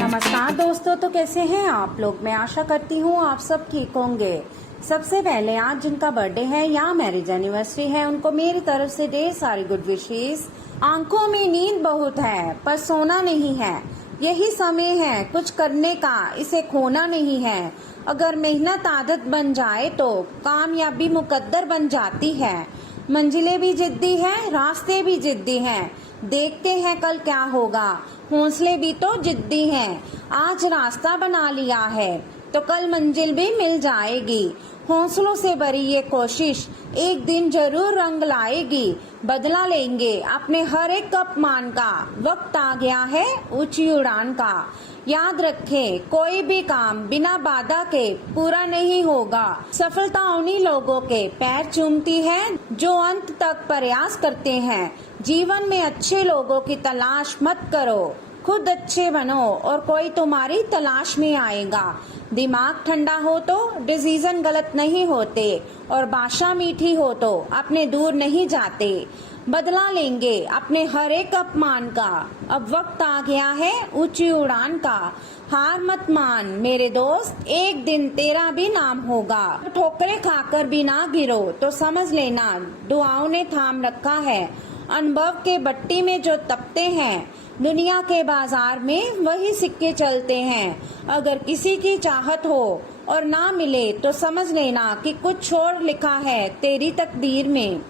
नमस्कार दोस्तों, तो कैसे हैं आप लोग। मैं आशा करती हूँ आप सब ठीक होंगे। सबसे पहले आज जिनका बर्थडे है या मैरिज एनिवर्सरी है उनको मेरी तरफ से ढेर सारी गुड विशेस। आंखों में नींद बहुत है पर सोना नहीं है, यही समय है कुछ करने का, इसे खोना नहीं है। अगर मेहनत आदत बन जाए तो कामयाबी मुकद्दर बन जाती है। मंजिलें भी जिद्दी हैं, रास्ते भी जिद्दी हैं, देखते हैं कल क्या होगा। हौसले भी तो जिद्दी हैं, आज रास्ता बना लिया है तो कल मंजिल भी मिल जाएगी। हौसलों से भरी ये कोशिश एक दिन जरूर रंग लाएगी। बदला लेंगे अपने हर एक अपमान का, वक्त आ गया है ऊंची उड़ान का। याद रखें कोई भी काम बिना बाधा के पूरा नहीं होगा। सफलता उन्हीं लोगों के पैर चूमती है जो अंत तक प्रयास करते हैं। जीवन में अच्छे लोगों की तलाश मत करो, खुद अच्छे बनो और कोई तुम्हारी तलाश में आएगा। दिमाग ठंडा हो तो डिसीजन गलत नहीं होते और भाषा मीठी हो तो अपने दूर नहीं जाते। बदला लेंगे अपने हर एक अपमान का, अब वक्त आ गया है ऊंची उड़ान का। हार मत मान मेरे दोस्त, एक दिन तेरा भी नाम होगा। ठोकरें खाकर भी ना गिरो तो समझ लेना दुआओं ने थाम रखा है। अनुभव के भट्टी में जो तपते हैं, दुनिया के बाजार में वही सिक्के चलते हैं। अगर किसी की चाहत हो और ना मिले तो समझ लेना कि कुछ और लिखा है तेरी तकदीर में।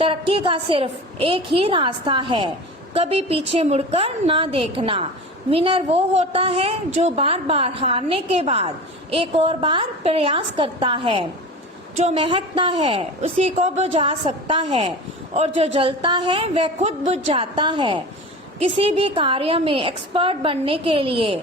तरक्की का सिर्फ एक ही रास्ता है, कभी पीछे मुड़कर ना देखना। विनर वो होता है जो बार बार हारने के बाद एक और बार प्रयास करता है। जो महकता है उसी को बुझा सकता है और जो जलता है वह खुद बुझ जाता है। किसी भी कार्य में एक्सपर्ट बनने के लिए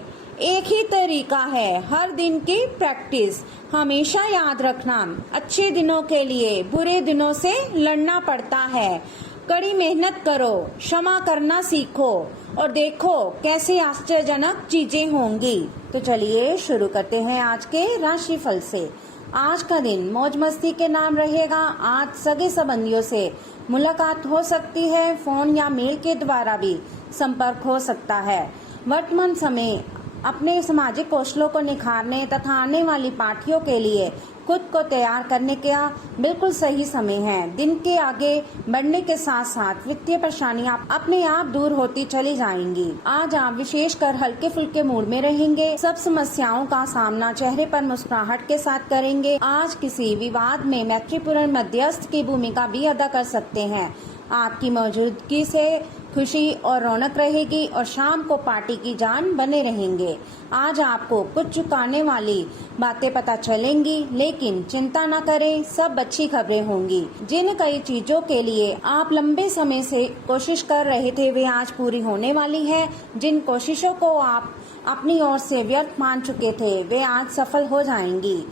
एक ही तरीका है, हर दिन की प्रैक्टिस। हमेशा याद रखना अच्छे दिनों के लिए बुरे दिनों से लड़ना पड़ता है। कड़ी मेहनत करो, क्षमा करना सीखो और देखो कैसे आश्चर्यजनक चीजें होंगी। तो चलिए शुरू करते हैं आज के राशिफल से। आज का दिन मौज मस्ती के नाम रहेगा। आज सगे संबंधियों से मुलाकात हो सकती है, फोन या मेल के द्वारा भी संपर्क हो सकता है। वर्तमान समय अपने सामाजिक कौशलों को निखारने तथा आने वाली पार्टियों के लिए खुद को तैयार करने का बिल्कुल सही समय है। दिन के आगे बढ़ने के साथ साथ वित्तीय परेशानियां अपने आप दूर होती चली जाएंगी। आज आप विशेषकर हल्के फुल्के मूड में रहेंगे। सब समस्याओं का सामना चेहरे पर मुस्कुराहट के साथ करेंगे। आज किसी विवाद में मैत्रीपूर्ण मध्यस्थ की भूमिका भी अदा कर सकते हैं। आपकी मौजूदगी से खुशी और रौनक रहेगी और शाम को पार्टी की जान बने रहेंगे। आज आपको कुछ चुकाने वाली बातें पता चलेंगी, लेकिन चिंता न करें, सब अच्छी खबरें होंगी। जिन कई चीजों के लिए आप लंबे समय से कोशिश कर रहे थे वे आज पूरी होने वाली है। जिन कोशिशों को आप अपनी ओर से व्यर्थ मान चुके थे वे आज सफल हो जाएंगी।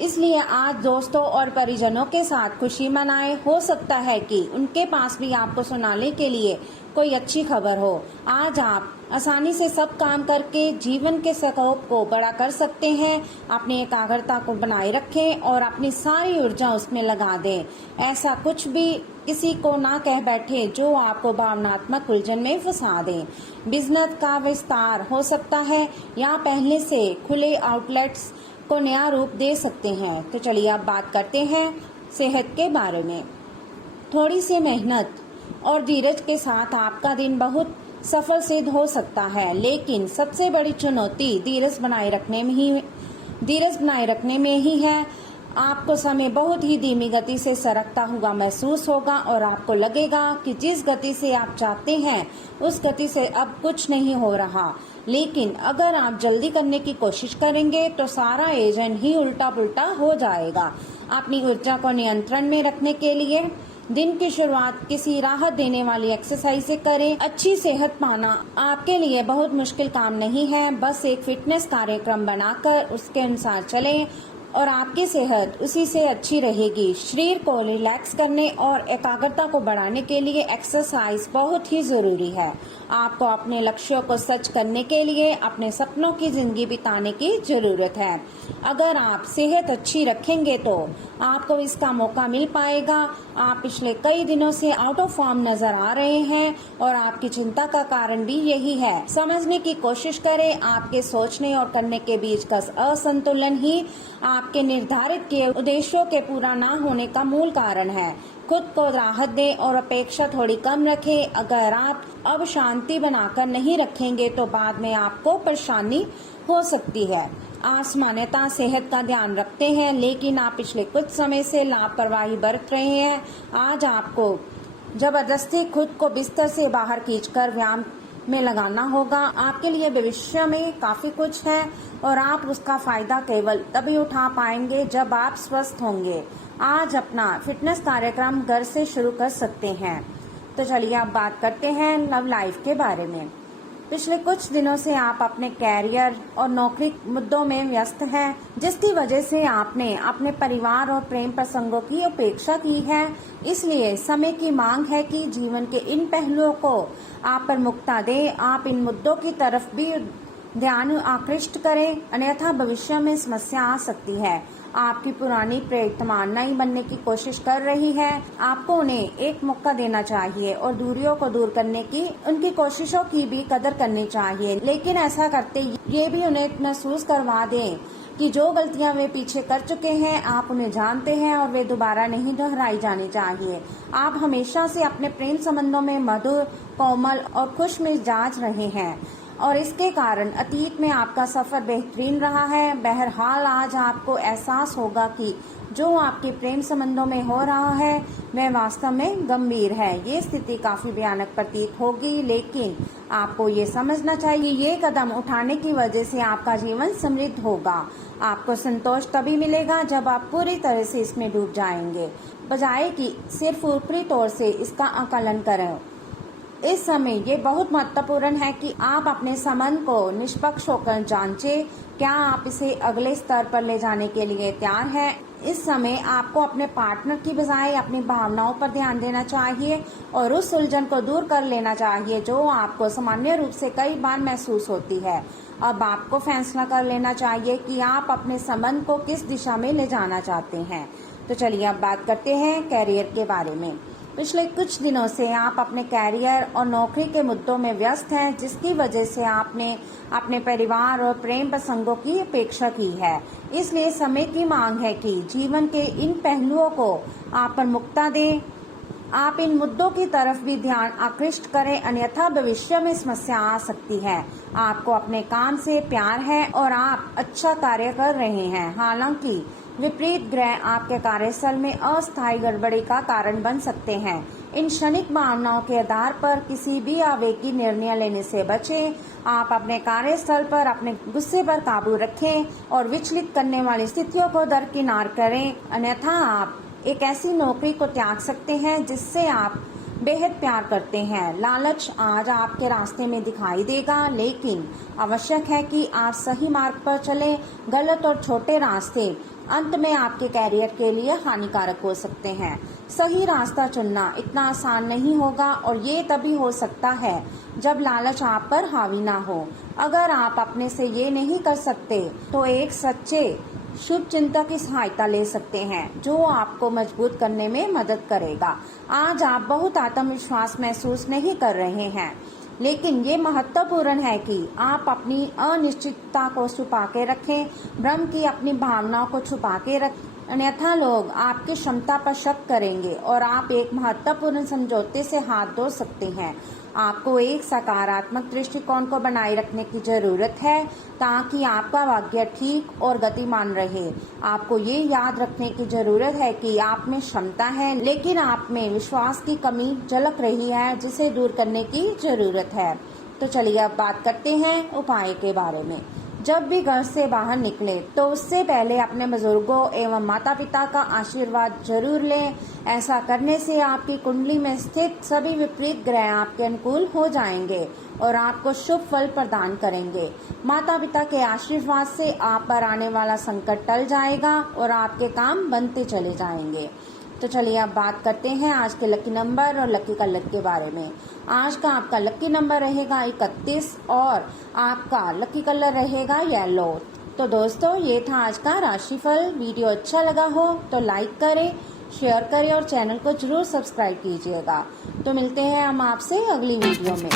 इसलिए आज दोस्तों और परिजनों के साथ खुशी मनाएं। हो सकता है कि उनके पास भी आपको सुनाने के लिए कोई अच्छी खबर हो। आज आप आसानी से सब काम करके जीवन के स्कोप को बड़ा कर सकते हैं। अपनी एकाग्रता को बनाए रखें और अपनी सारी ऊर्जा उसमें लगा दें। ऐसा कुछ भी किसी को ना कह बैठे जो आपको भावनात्मक उलझन में फंसा दें। बिजनेस का विस्तार हो सकता है या पहले से खुले आउटलेट्स को नया रूप दे सकते हैं। तो चलिए अब बात करते हैं सेहत के बारे में। थोड़ी सी मेहनत और धीरज के साथ आपका दिन बहुत सफल सिद्ध हो सकता है, लेकिन सबसे बड़ी चुनौती धीरज बनाए रखने में ही है। आपको समय बहुत ही धीमी गति से सरकता हुआ महसूस होगा और आपको लगेगा कि जिस गति से आप चाहते हैं उस गति से अब कुछ नहीं हो रहा। लेकिन अगर आप जल्दी करने की कोशिश करेंगे तो सारा एजेंट ही उल्टा पुल्टा हो जाएगा। अपनी ऊर्जा को नियंत्रण में रखने के लिए दिन की शुरुआत किसी राहत देने वाली एक्सरसाइज से करें। अच्छी सेहत पाना आपके लिए बहुत मुश्किल काम नहीं है, बस एक फिटनेस कार्यक्रम बनाकर उसके अनुसार चलें और आपकी सेहत उसी से अच्छी रहेगी। शरीर को रिलैक्स करने और एकाग्रता को बढ़ाने के लिए एक्सरसाइज बहुत ही जरूरी है। आपको अपने लक्ष्यों को सच करने के लिए अपने सपनों की जिंदगी बिताने की जरूरत है। अगर आप सेहत अच्छी रखेंगे तो आपको इसका मौका मिल पाएगा। आप पिछले कई दिनों से आउट ऑफ फॉर्म नजर आ रहे हैं और आपकी चिंता का कारण भी यही है। समझने की कोशिश करें, आपके सोचने और करने के बीच का असंतुलन ही आपके निर्धारित किए उद्देश्यों के पूरा न होने का मूल कारण है। खुद को राहत दें और अपेक्षा थोड़ी कम रखें। अगर आप अब शांति बनाकर नहीं रखेंगे तो बाद में आपको परेशानी हो सकती है। आप सामान्यतः सेहत का ध्यान रखते हैं, लेकिन आप पिछले कुछ समय से लापरवाही बरत रहे हैं। आज आपको जबरदस्ती खुद को बिस्तर से बाहर खींचकर व्यायाम में लगाना होगा। आपके लिए भविष्य में काफी कुछ है और आप उसका फायदा केवल तभी उठा पाएंगे जब आप स्वस्थ होंगे। आज अपना फिटनेस कार्यक्रम घर से शुरू कर सकते हैं। तो चलिए अब बात करते हैं लव लाइफ के बारे में। पिछले कुछ दिनों से आप अपने कैरियर और नौकरी मुद्दों में व्यस्त हैं, जिसकी वजह से आपने अपने परिवार और प्रेम प्रसंगों की उपेक्षा की है। इसलिए समय की मांग है कि जीवन के इन पहलुओं को आप प्रमुखता दें। आप इन मुद्दों की तरफ भी ध्यान आकृष्ट करें, अन्यथा भविष्य में समस्या आ सकती है। आपकी पुरानी प्रेतमान नई बनने की कोशिश कर रही है। आपको उन्हें एक मौका देना चाहिए और दूरियों को दूर करने की उनकी कोशिशों की भी कदर करनी चाहिए, लेकिन ऐसा करते ये भी उन्हें महसूस करवा दें कि जो गलतियां वे पीछे कर चुके हैं आप उन्हें जानते हैं और वे दोबारा नहीं दोहराई जानी चाहिए। आप हमेशा से अपने प्रेम संबंधों में मधुर, कोमल और खुश मिजाज रहे हैं और इसके कारण अतीत में आपका सफर बेहतरीन रहा है। बहरहाल आज आपको एहसास होगा कि जो आपके प्रेम संबंधों में हो रहा है वह वास्तव में गंभीर है। ये स्थिति काफी भयानक प्रतीत होगी, लेकिन आपको ये समझना चाहिए ये कदम उठाने की वजह से आपका जीवन समृद्ध होगा। आपको संतोष तभी मिलेगा जब आप पूरी तरह से इसमें डूब जाएंगे, बजाय कि सिर्फ ऊपरी तौर से इसका आकलन करें। इस समय ये बहुत महत्वपूर्ण है कि आप अपने संबंध को निष्पक्ष होकर जांचें। क्या आप इसे अगले स्तर पर ले जाने के लिए तैयार हैं? इस समय आपको अपने पार्टनर की बजाय अपनी भावनाओं पर ध्यान देना चाहिए और उस उलझन को दूर कर लेना चाहिए जो आपको सामान्य रूप से कई बार महसूस होती है। अब आपको फैसला कर लेना चाहिए कि आप अपने संबंध को किस दिशा में ले जाना चाहते हैं। तो चलिए अब बात करते हैं कैरियर के बारे में। पिछले कुछ दिनों से आप अपने कैरियर और नौकरी के मुद्दों में व्यस्त हैं, जिसकी वजह से आपने अपने परिवार और प्रेम प्रसंगों की अपेक्षा की है। इसलिए समय की मांग है कि जीवन के इन पहलुओं को आप प्रमुखता दें। आप इन मुद्दों की तरफ भी ध्यान आकृष्ट करें, अन्यथा भविष्य में समस्या आ सकती है। आपको अपने काम से प्यार है और आप अच्छा कार्य कर रहे हैं। हालांकि विपरीत ग्रह आपके कार्यस्थल में अस्थायी गड़बड़ी का कारण बन सकते हैं। इन क्षणिक भावनाओं के आधार पर किसी भी आवेगी निर्णय लेने से बचें। आप अपने कार्यस्थल पर अपने गुस्से पर काबू रखें और विचलित करने वाली स्थितियों को दरकिनार करें, अन्यथा आप एक ऐसी नौकरी को त्याग सकते हैं जिससे आप बेहद प्यार करते हैं। लालच आज आपके रास्ते में दिखाई देगा, लेकिन आवश्यक है कि आप सही मार्ग पर चलें। गलत और छोटे रास्ते अंत में आपके कैरियर के लिए हानिकारक हो सकते हैं। सही रास्ता चुनना इतना आसान नहीं होगा और ये तभी हो सकता है जब लालच आप पर हावी ना हो। अगर आप अपने से ये नहीं कर सकते तो एक सच्चे शुभ चिंतक की सहायता ले सकते हैं, जो आपको मजबूत करने में मदद करेगा। आज आप बहुत आत्मविश्वास महसूस नहीं कर रहे हैं, लेकिन ये महत्वपूर्ण है कि आप अपनी अनिश्चितता को छुपा के रखें। भ्रम की अपनी भावनाओं को छुपा के रखें, अन्यथा लोग आपकी क्षमता पर शक करेंगे और आप एक महत्वपूर्ण समझौते से हाथ धो सकते हैं। आपको एक सकारात्मक दृष्टिकोण को बनाए रखने की जरूरत है ताकि आपका भाग्य ठीक और गतिमान रहे। आपको ये याद रखने की जरूरत है कि आप में क्षमता है, लेकिन आप में विश्वास की कमी झलक रही है, जिसे दूर करने की जरूरत है। तो चलिए अब बात करते हैं उपाय के बारे में। जब भी घर से बाहर निकले तो उससे पहले अपने बुजुर्गों एवं माता पिता का आशीर्वाद जरूर लें। ऐसा करने से आपकी कुंडली में स्थित सभी विपरीत ग्रह आपके अनुकूल हो जाएंगे और आपको शुभ फल प्रदान करेंगे। माता पिता के आशीर्वाद से आप पर आने वाला संकट टल जाएगा और आपके काम बनते चले जाएंगे। तो चलिए अब बात करते हैं आज के लकी नंबर और लकी कलर के बारे में। आज का आपका लकी नंबर रहेगा 31 और आपका लकी कलर रहेगा येलो। तो दोस्तों ये था आज का राशिफल। वीडियो अच्छा लगा हो तो लाइक करें, शेयर करें और चैनल को जरूर सब्सक्राइब कीजिएगा। तो मिलते हैं हम आपसे अगली वीडियो में।